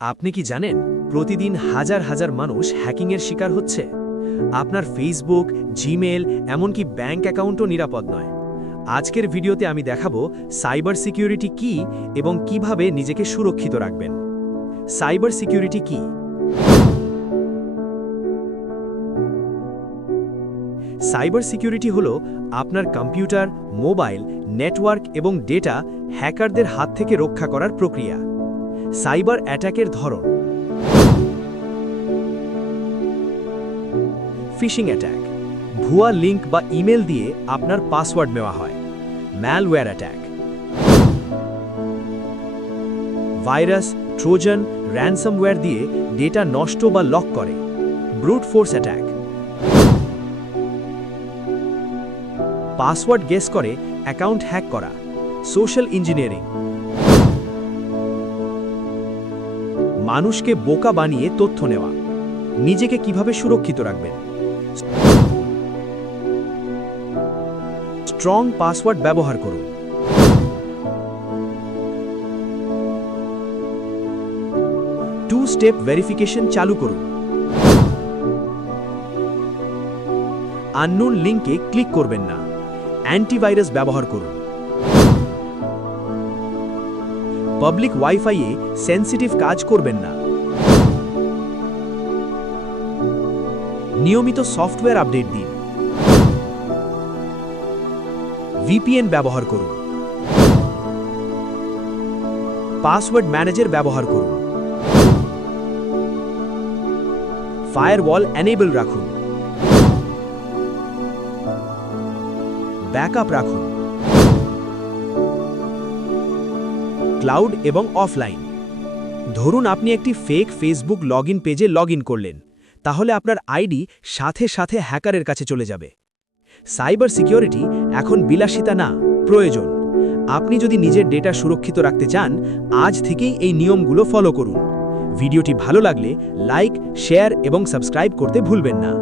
আপনি কি জানেন প্রতিদিন হাজার হাজার মানুষ হ্যাকিংয়ের শিকার হচ্ছে? আপনার ফেসবুক, জিমেল, এমনকি ব্যাংক অ্যাকাউন্টও নিরাপদ নয়। আজকের ভিডিওতে আমি দেখাবো সাইবার সিকিউরিটি কী এবং কিভাবে নিজেকে সুরক্ষিত রাখবেন। সাইবার সিকিউরিটি কী? সাইবার সিকিউরিটি হলো আপনার কম্পিউটার, মোবাইল, নেটওয়ার্ক এবং ডেটা হ্যাকারদের হাত থেকে রক্ষা করার প্রক্রিয়া। সাইবার অ্যাটাকের ধরন: ফিশিং অ্যাটাক, ভুয়া লিঙ্ক বা ইমেল দিয়ে আপনার পাসওয়ার্ড নেওয়া হয়। Malware attack, virus, Trojan, ransomware দিয়ে ডেটা নষ্ট বা লক করে। Brute force attack, password guess করে অ্যাকাউন্ট হ্যাক করা। সোশ্যাল ইঞ্জিনিয়ারিং, মানুষকে বোকা বানিয়ে তথ্য নেওয়া। নিজেকে কিভাবে সুরক্ষিত রাখবেন? স্ট্রং পাসওয়ার্ড ব্যবহার করুন। টু স্টেপ ভেরিফিকেশন চালু করুন। আননোন লিঙ্কে ক্লিক করবেন না। অ্যান্টিভাইরাস ব্যবহার করুন। পাবলিক ওয়াইফাইয়ে সেন্সিটিভ কাজ করবেন না। নিয়মিত সফটওয়্যার আপডেট দিন। ভিপিএন ব্যবহার করুন। পাসওয়ার্ড ম্যানেজার ব্যবহার করুন। ফায়ারওয়াল এনেবল রাখুন। ব্যাকআপ রাখুন। ক্লাউড এবং অফলাইন। ধরুন আপনি একটি ফেক ফেসবুক লগইন পেজে লগইন করলেন, তাহলে আপনার আইডি সাথে সাথে হ্যাকারের কাছে চলে যাবে। সাইবার সিকিউরিটি এখন বিলাসিতা না, প্রয়োজন। আপনি যদি নিজের ডেটা সুরক্ষিত রাখতে চান, আজ থেকেই এই নিয়মগুলো ফলো করুন। ভিডিওটি ভালো লাগলে লাইক, শেয়ার এবং সাবস্ক্রাইব করতে ভুলবেন না।